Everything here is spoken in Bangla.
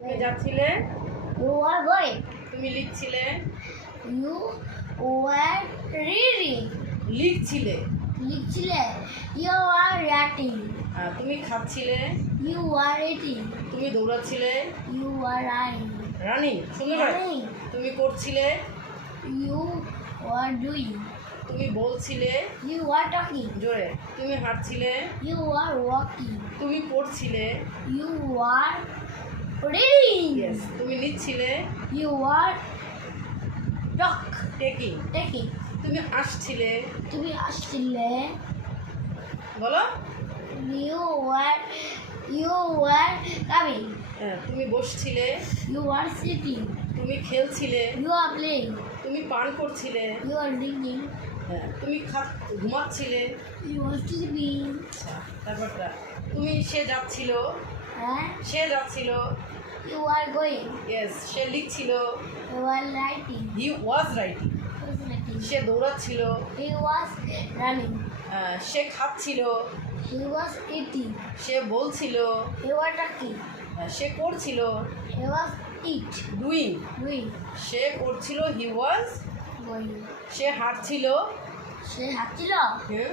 তুমি যাচ্ছিলে, You are going. তুমি লিখছিলে, You were reading. লিখছিলে, লিখছিলে. You are writing. তুমি খাচ্ছিলে, You are eating. তুমি দৌড়াচ্ছিলে, You are running. রানিং, সুন্দর করে। Running. তুমি করছিলে, You are doing. তুমি বলছিলে, You are talking. জোরে, তুমি হাঁটছিলে, You are walking. তুমি পড়ছিলে, You are reading. ইয়েস, তুমি নিচ্ছিলে, You are talk. Taking, Taking. তুমি আসছিলে, তুমি আসছিলে. বলো, You were coming. তুমি বসছিলে, You are sitting. তুমি খেলছিলে, You are playing. তুমি পান করছিলে, You are drinking. তুমি ঘুমাচ্ছিলে, You are sleeping. তারপরটা তুমি সে যাচ্ছিল, And সে যাচ্ছিল, you are going. ইয়েস, সে লিখছিল, You are writing. He was writing, Was writing. সে দৌড়াচ্ছিল, He was running. সে খাচ্ছিল, He was eating. সে বলছিল, He was talking. সে করছিল, He was eat. Doing, Doing. সে করছিল, হি ওয়াজ, Going. সে হাঁটছিল, সে হাঁটছিল। হ্যাঁ